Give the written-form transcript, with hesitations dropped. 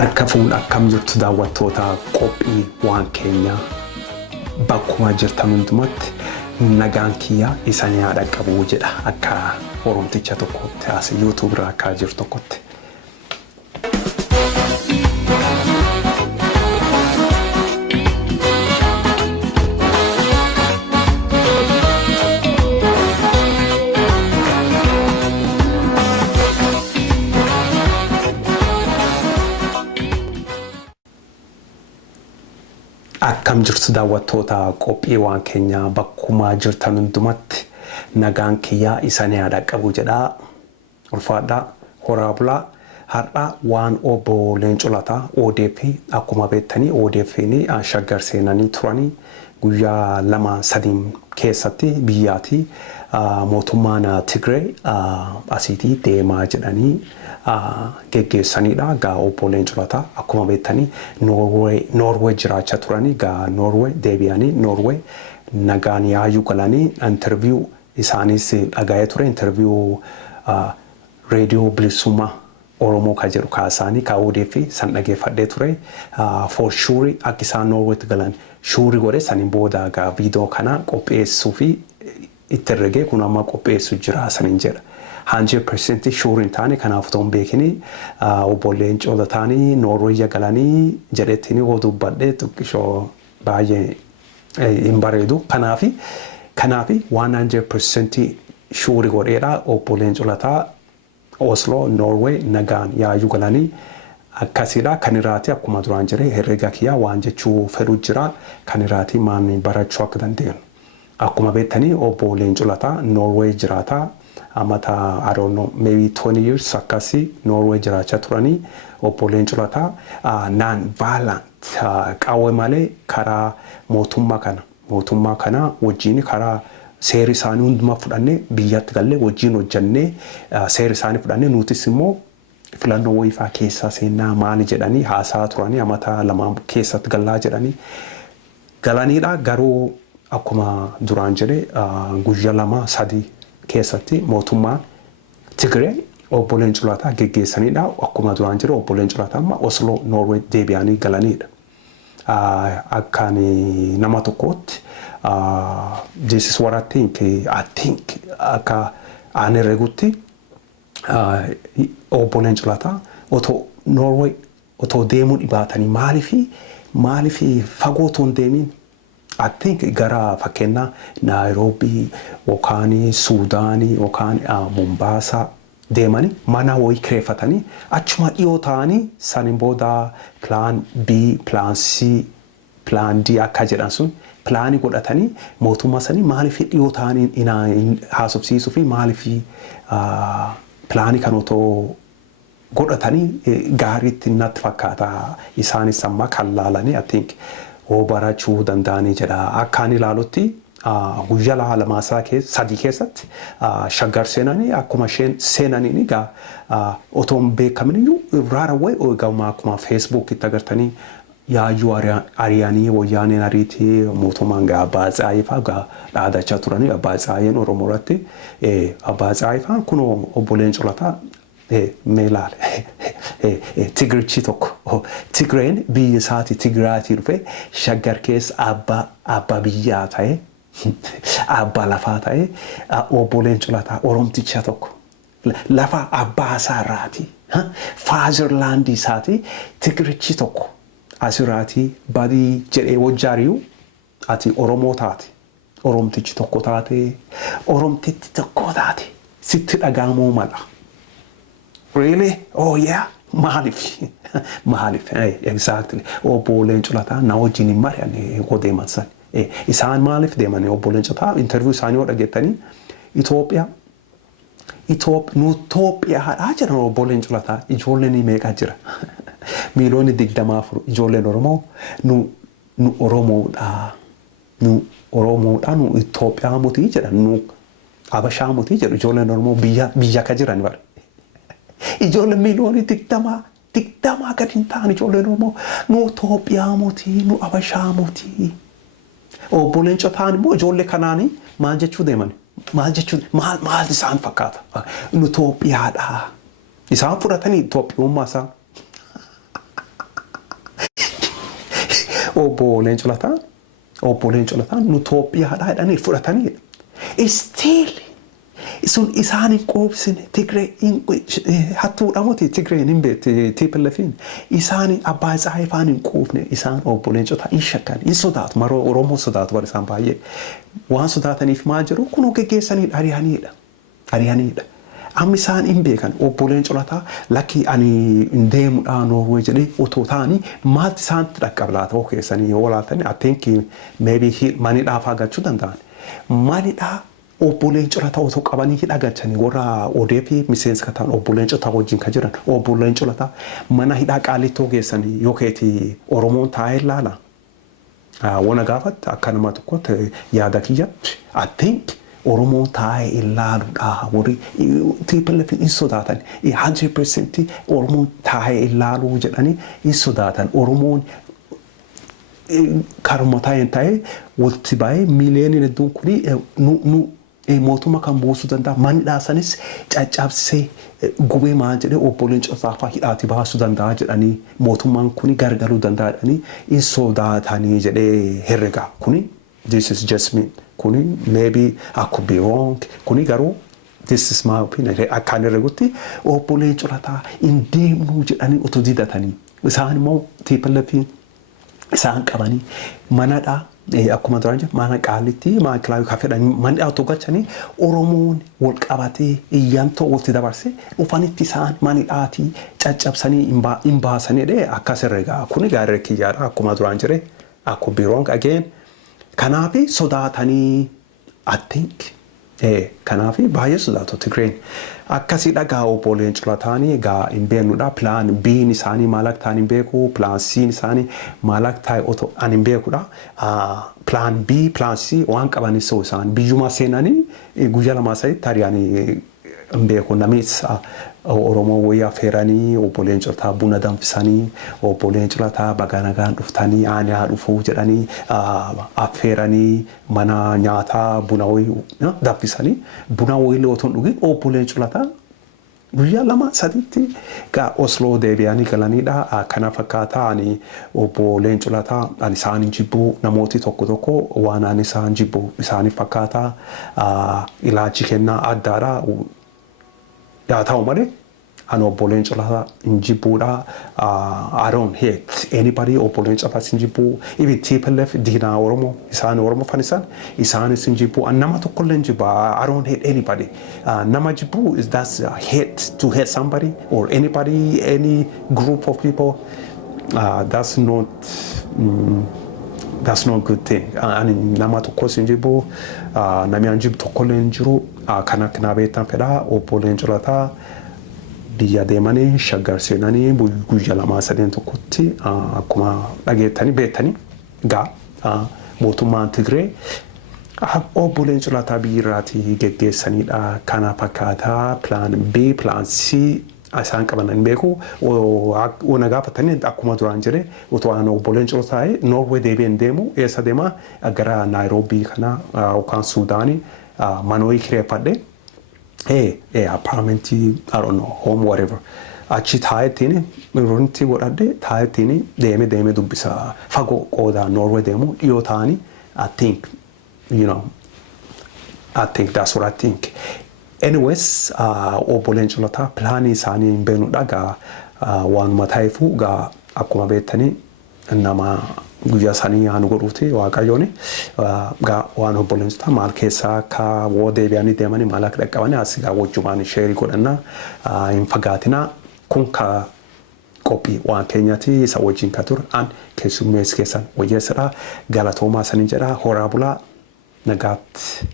Harka fuun akkam jirtu daawwattoota qophii waan keenya bakkuma jirtan hundumatti nagaan kiyya isanii haadha qabu jedha akka oromticha tokkotti as YouTube irraa akka jirtu tokkotti. Akkam jirtu daawwattoota qophii waan keenya bakkuma jirtan hundumatti nagaan kiyya isanii haadha qabu jedha ulfaadha horaa bulaa har'a waan obbo Leencoo Lataa ODP akkuma beektanii ODP ni shaggar seenanii turanii guyyaa 2-3 keessatti biyyaatti mootummaan Tigray asiitii deemaa jedhanii geggeessanidha gaa obbo Leencoo Lataa akkuma beektanii Norway jiraachaa turanii gaa Norway deebi'anii Norway nagaan yaayuu galanii interview isaanis dhaga'ee ture interview radio bilisummaa Oromoo ka jedhu kaasaanii ka ODP san dhageeffadhee ture for sure akka isaan Norwaytti galan sure godhe saniin booda gaa viidiyoo kana qopheessuu fi itti ergee kun amma qopheessu jira saniin jedha 100% sure in taane kanaaf toon beekini obbo Leencoo Lataanii Norway galanii jedhettini oduu badhee tuqqishoo baay'ee hin bareedu kanaafi 100% sure godheedha obbo Leencoo Lataa Oslo Norway nagaan yaayuu galanii akkasiidha kaniraati akkuma duraan jire herrega kiyya waan jechuu fedhu jira kaniraati maamni barachuu akka dandeenyu akkuma beektanii obbo Leencoo Lataa Norway jiraata amata I don't know maybe 20 years akkasi Norway jiraachaa turanii obbo Leencoo Lataa non-violent qawwee malee karaa mootummaa kana wajjin karaa seeri isaanii hundumaa fudhannee biyyatti galle wajjin hojjannee seeri isaanii fudhannee nutis immoo filannoo wayifaa keessa seenaa maali jedhanii haasaa turanii amata 2 keessatti gallaa jedhanii galaniidha garuu akkuma duraan jedhe guyyaa 2-3 keessatti mootummaa Tigray obbo Leencoo Lataa geggeessanidha akkuma duraan jedhe obbo Leencoo Lataa amma Oslo Norway deebi'anii galaniidha akkaani nama tokkotti this is what I think aka ane regutti obbo Leencoo Lataa oto Norway oto deemu dhibaatanii maalifi fagootoon deemin I think gara fakkeenya Nairobi yookaan Suudaan yookaan Mombasa deemanii mana wayii kireeffatanii achuma dhiyoo ta'anii saniin booda plan B plan C plan D akka jedhan sun plaani godhatanii mootummaa sanii maaliif dhiyoo ta'anii haasofsiisuu fi maaliif plaani kan otoo godhatanii gaariitti natti fakkaata isaanis amma kan laalanii I think barachuu danda'anii jedha akkaan ilaalutti guyyaa 2-3 keessatti shaggar seenanii akkuma seenanii egaa otoon beekamaniyyuu raarawwee egaa akkuma Facebook itti agartanii yaayuu ariyaanii wayyaaneen ariitii mootummaan gaa abbaa Tsaayifaa gaa dhaadachaa turanii abbaa Tsaayeen Oromoo irratti abbaa Tsaayifaan kun obbo Leencoo Lataa meelaal Tigrichi tokko Tigreen biyya isaati Tigraatii dhufe shaggar keessa abbaa biyyaa ta'e abbaa lafaa ta'e obbo Leencoo Lataa Oromticha tokko lafa abbaa isaarraati Faazerlaandii isaati Tigrichi tokko asirraati badii jedhee wajjaariyu ati Oromoo taate Oromtichi tokko taate Oromtitti tokko taate sitti dhagaamuu mala really oh yeah Malif exactly obbo Leencoo Lataa na wajjin mari'an odeeman san isaan maaliif deemanii obbo Leencoo Lataa interview isaanii dhageettanii Itoophiyaadhaa jedhan obbo Leencoo Lataa ijoolleen meeqa jira miiliyoona 24 ijoolleen Oromoo nu Oromoodha nu Itoophiyaa mutii jedhan nu Habashaa mutii jedhu ijoolleen Oromoo biyya ka jiran bare ijoolleen miiliyoona 20 gadi hin ta'an ijoolleen Oromoo nu Itoophiyaa mutii nu Habashaa mutii obbo Leencoo Lataan immoo ijoollee kanaanii maal jechuu deeman maal isaan fakkaata nu Itoophiyaadha isaan fudhatanii Itoophiyummaa isaa obbo Leencoo Lataan nu Itoophiyaadhaa jedhanii fudhatanii. Still sun isaan hin qoobsine Tigree hattuudha moti Tigreen hin beekte TPLFin isaan abbaa isaa ifaan hin qoofne isaan obbo Leencoo hin shakkan hin sodaatu maroo Oromoo sodaatu bara isaan baay'ee waan sodaataniif maal jiru kun geggeessanii ari'aniidha. Amma isaan hin beekan obbo Leencoo Lataa lakkii ani hin deemuudhaan Noorwee jedhee otoo ta'anii maalti isaanitti dhaqqablaata oo keessanii yoo laatanii I think maybe manidhaa fa'aa galchuu danda'an. Manidhaa obbo Leencoo Lataa otoo qabanii hidhaa galchanii warra ODP miseensa kan ta'an obbo Leencoo Lataa wajjin kan jiran obbo Leencoo Lataa mana hidhaa qaalittoo geessanii yookeeti Oromoon taa'ee ilaala. Wana gaafatti akka nama tokkotti yaada kiyyatti I think Oromoo taa'ee ilaaluudha warri TPLF hin sodaatan 100% Oromoo taa'ee ilaaluu jedhanii hin sodaatan Oromoon karuma taa'ee walitti baay'ee miiliyoonii hedduun kuni nu mootummaa kan buusuu danda'a manidhaa sanis caccabsee gubee maal jedhee obbo Leencoo Lataa hidhaati baasuu danda'a jedhanii mootummaan kuni gargaaruu danda'a jedhanii hin sodaatanii jedhee herrega kuni this is just me. Kuni maybe I could be wrong. Kuni garu this is my opinion. Akkaan irra gutti obbo Leencoo Lataa hin deemnu jedhanii otoo didatanii isaan immoo TPLF isaan qabanii manadhaa akkuma duraan jedhu mana qaalitti maakilaawi kan fedhanii manni otoo galchanii Oromoon wal qabatee iyyantoo walitti dabarsee dhufanitti isaan manidhaatii caccabsanii hin baasanii akkas herregaa kuni gaarii kiyyaadha akkuma duraan jedhe I could be wrong again. Kanaafi sodaatanii I think kanaafi baay'ee sodaatu Tigreen akkasii dhagaa obbo Leencoo Lataanii egaa hin beeknudha plan B isaanii maal akka ta'an hin beeku plan C isaanii maal akka ta'e otoo ani hin beekudha plan B plan C waan qabanis ta'uu isaan biyyuma seenanii guyyaa lamaa sadiitti ari'anii hin beeku namis Oromoo wayyaa affeeranii obbo Leencoo Lataa buna danfisanii obbo Leencoo Lataa baga nagaan dhuftanii ani haa dhufuu jedhanii affeeranii mana nyaataa buna wayii danfisanii buna wayii otoo hin dhugin obbo Leencoo Lataa guyyaa lama sadiitti gaa Osloo deebi'anii galaniidha kana fakkaataa ani obbo Leencoo Lataa ani isaan hin jibbu namooti tokko waan ani isaan jibbu isaanii fakkaataa ilaalchi kennaa addaadha. yaa ta'u malee ani obbo Leencoo Lataa hin jibbuudha I don't hate anybody obbo Leencoo Lataa hin jibbu even TPLF diinaa Oromoo isaan Oromoo fanisan isaanis hin jibbu nama tokkollee hin jibbu I don't hate anybody nama jibbu is that's hate to hate somebody or anybody any group of people that's not good thing ani nama tokkos hin jibbu namni hin jibbu tokkollee hin jiru kana kana beektan fedha obbo Leencoo Lataa biyya deemanii shaggar seenanii guyyaa lama sadeen tokkotti akkuma dhageettanii beektanii gaa mootummaan Tigree obbo Leencoo Lataa biyyirraatii geggeessanidha kana fakkaataa plan B plan C isaan qaban hin beeku ona gaafatanii akkuma duraan jedhe otoo aan obbo Leencoo Lataa Noorwee deebi'een deemu eessa deema gara Naayiroobii kana yookaan Suudaanii manooyi kireeffadhe apartment I don't know home whatever achi taa'ettiin irratti godhadhe taa'ettiin deeme dubbisa fagoo qoodaa Noorwee deemu dhiyoo ta'anii I think that's what I think. Anyways obbo Leencoo Lataa plaanii isaanii hin beeknudha gaa waanuma ta'eefu gaa akkuma beektanii nama guyyaa isaanii haa nu godhuuti waaqayyoon gaa waan obbo Leencoo Lataa maal keessaa akka woo deebi'anii deemanii maal akka dhaqqabanii asii gaa wajjumaan sheerii godhannaa hin fagaatinaa kun ka qophii waan keenyaati isa wajjin ka ture an keessummees keessan wayyeessadha galatoomaa isaanii jedha horaa bulaa nagaatti.